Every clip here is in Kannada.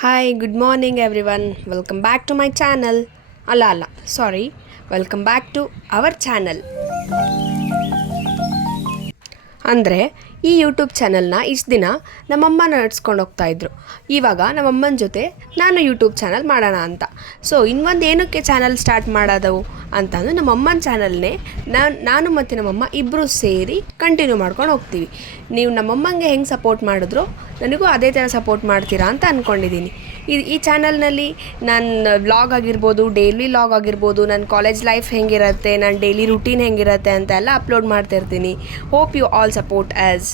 Hi, good morning everyone. Welcome back to my channel. Sorry. Welcome back to our channel. ಅಂದರೆ ಈ ಯೂಟ್ಯೂಬ್ ಚಾನಲ್ನ ಇಷ್ಟು ದಿನ ನಮ್ಮಮ್ಮ ನಡೆಸ್ಕೊಂಡು ಹೋಗ್ತಾಯಿದ್ರು. ಇವಾಗ ನಮ್ಮಮ್ಮನ ಜೊತೆ ನಾನು ಯೂಟ್ಯೂಬ್ ಚಾನಲ್ ಮಾಡೋಣ ಅಂತ. ಸೊ ಇನ್ನೊಂದು ಏನಕ್ಕೆ ಚಾನಲ್ ಸ್ಟಾರ್ಟ್ ಮಾಡೋದು ಅಂತಂದು ನಮ್ಮಮ್ಮನ ಚಾನಲ್ನೇ ನಾನು ಮತ್ತು ನಮ್ಮಮ್ಮ ಇಬ್ಬರು ಸೇರಿ ಕಂಟಿನ್ಯೂ ಮಾಡ್ಕೊಂಡು ಹೋಗ್ತೀವಿ. ನೀವು ನಮ್ಮಮ್ಮಂಗೆ ಹೆಂಗೆ ಸಪೋರ್ಟ್ ಮಾಡಿದ್ರು ನನಗೂ ಅದೇ ಥರ ಸಪೋರ್ಟ್ ಮಾಡ್ತೀರಾ ಅಂತ ಅಂದ್ಕೊಂಡಿದ್ದೀನಿ. ಈ ಚಾನಲ್ನಲ್ಲಿ ನನ್ನ ವ್ಲಾಗ್ ಆಗಿರ್ಬೋದು, ಡೈಲಿ ವ್ಲಾಗ್ ಆಗಿರ್ಬೋದು, ನನ್ನ ಕಾಲೇಜ್ ಲೈಫ್ ಹೆಂಗಿರುತ್ತೆ, ನನ್ನ ಡೈಲಿ ರುಟೀನ್ ಹೆಂಗಿರುತ್ತೆ ಅಂತ ಎಲ್ಲ ಅಪ್ಲೋಡ್ ಮಾಡ್ತಾಯಿರ್ತೀನಿ. Hope you all support us.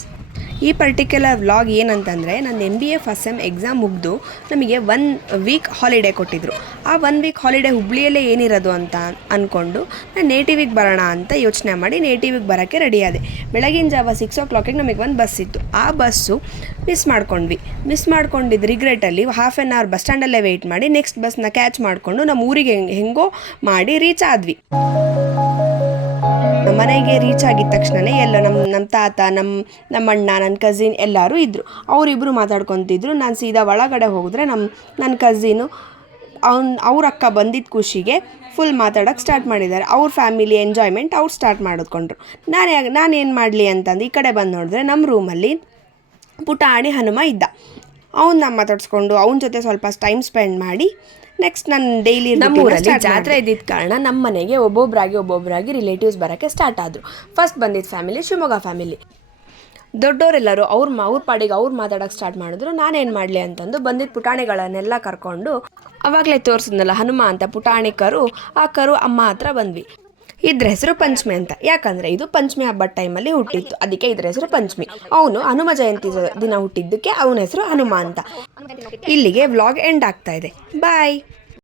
ಈ ಪರ್ಟಿಕ್ಯುಲರ್ ವ್ಲಾಗ್ ಏನಂತಂದರೆ, ನನ್ನ MBA ಫಸ್ಟ್ ಸೆಮ್ ಎಕ್ಸಾಮ್ ಮುಗಿದು ನಮಗೆ 1 ವೀಕ್ ಹಾಲಿಡೇ ಕೊಟ್ಟಿದ್ದರು. ಆ 1 ವೀಕ್ ಹಾಲಿಡೇ ಹುಬ್ಳಿಯಲ್ಲೇ ಏನಿರೋದು ಅಂತ ಅಂದ್ಕೊಂಡು ನಾನು ನೇಟಿವಿಗೆ ಬರೋಣ ಅಂತ ಯೋಚನೆ ಮಾಡಿ ನೇಟಿವಿಗೆ ಬರೋಕ್ಕೆ ರೆಡಿ ಆದೆ. ಬೆಳಗಿನ ಜಾವ 6 o'clock ನಮಗೆ ಒಂದು ಬಸ್ ಇತ್ತು. ಆ ಬಸ್ಸು ಮಿಸ್ ಮಾಡ್ಕೊಂಡಿದ್ದು ರಿಗ್ರೆಟಲ್ಲಿ ಹಾಫ್ ಆನ್ ಅವರ್ ಬಸ್ ಸ್ಟ್ಯಾಂಡಲ್ಲೇ ವೆಯ್ಟ್ ಮಾಡಿ ನೆಕ್ಸ್ಟ್ ಬಸ್ನ ಕ್ಯಾಚ್ ಮಾಡಿಕೊಂಡು ನಮ್ಮ ಊರಿಗೆ ಹೆಂಗೋ ಮಾಡಿ ರೀಚ್ ಆದ್ವಿ. ಮನೆಗೆ ರೀಚ್ ಆಗಿದ ತಕ್ಷಣವೇ ಎಲ್ಲ ನಮ್ಮ ತಾತ, ನಮ್ಮ ಅಣ್ಣ, ನನ್ನ ಕಝಿನ್ ಎಲ್ಲರೂ ಇದ್ದರು. ಅವರಿಬ್ಬರು ಮಾತಾಡ್ಕೊತಿದ್ರು. ನಾನು ಸೀದಾ ಒಳಗಡೆ ಹೋಗಿದ್ರೆ ನನ್ನ ಕಝಿನು ಅವ್ರ ಅಕ್ಕ ಬಂದಿದ್ದ ಖುಷಿಗೆ ಫುಲ್ ಮಾತಾಡೋಕ್ಕೆ ಸ್ಟಾರ್ಟ್ ಮಾಡಿದ್ದಾರೆ. ಅವ್ರ ಫ್ಯಾಮಿಲಿ ಎಂಜಾಯ್ಮೆಂಟ್ ಅವ್ರು ಸ್ಟಾರ್ಟ್ ಮಾಡಿದ್ಕೊಂಡ್ರು. ನಾನೇನು ಮಾಡಲಿ ಅಂತಂದು ಈ ಕಡೆ ಬಂದು ನೋಡಿದ್ರೆ ನಮ್ಮ ರೂಮಲ್ಲಿ ಪುಟಾಣಿ ಹನುಮ ಇದ್ದ. ಅವನ್ನ ಮಾತಾಡ್ಸ್ಕೊಂಡು ಅವನ ಜೊತೆ ಸ್ವಲ್ಪ ಟೈಮ್ ಸ್ಪೆಂಡ್ ಮಾಡಿ ನೆಕ್ಸ್ಟ್ ನಾನು ಡೈಲಿ ನಮ್ಮೂರಲ್ಲಿ ಜಾತ್ರೆ ಇದ್ದಿದ್ದ ಕಾರಣ ನಮ್ಮ ಮನೆಗೆ ಒಬ್ಬೊಬ್ಬರಾಗಿ ರಿಲೇಟಿವ್ಸ್ ಬರೋಕ್ಕೆ ಸ್ಟಾರ್ಟ್ ಆದರು. ಫಸ್ಟ್ ಬಂದಿದ್ದ ಫ್ಯಾಮಿಲಿ ಶಿವಮೊಗ್ಗ ಫ್ಯಾಮಿಲಿ. ದೊಡ್ಡವರೆಲ್ಲರೂ ಅವ್ರ ಪಾಡಿಗೆ ಅವ್ರು ಮಾತಾಡೋಕ್ಕೆ ಸ್ಟಾರ್ಟ್ ಮಾಡಿದ್ರು. ನಾನೇನು ಮಾಡಲಿ ಅಂತಂದು ಬಂದಿದ್ದ ಪುಟಾಣಿಗಳನ್ನೆಲ್ಲ ಕರ್ಕೊಂಡು ಅವಾಗಲೇ ತೋರಿಸಿದ್ನಲ್ಲ ಹನುಮ ಅಂತ ಪುಟಾಣಿ ಕರು, ಆ ಕರು ಅಮ್ಮ ಹತ್ರ ಬಂದ್ವಿ. ಇದ್ರ ಹೆಸರು ಪಂಚಮಿ ಅಂತ. ಯಾಕಂದರೆ ಇದು ಪಂಚಮಿ ಹಬ್ಬದ ಟೈಮಲ್ಲಿ ಹುಟ್ಟಿತ್ತು, ಅದಕ್ಕೆ ಇದ್ರ ಹೆಸರು ಪಂಚಮಿ. ಅವನು ಹನುಮ ಜಯಂತಿ ದಿನ ಹುಟ್ಟಿದ್ದಕ್ಕೆ ಅವನ ಹೆಸರು ಹನುಮ ಅಂತ. ಇಲ್ಲಿಗೆ ವ್ಲಾಗ್ ಎಂಡ್ ಆಗ್ತಾ ಇದೆ. ಬಾಯ್.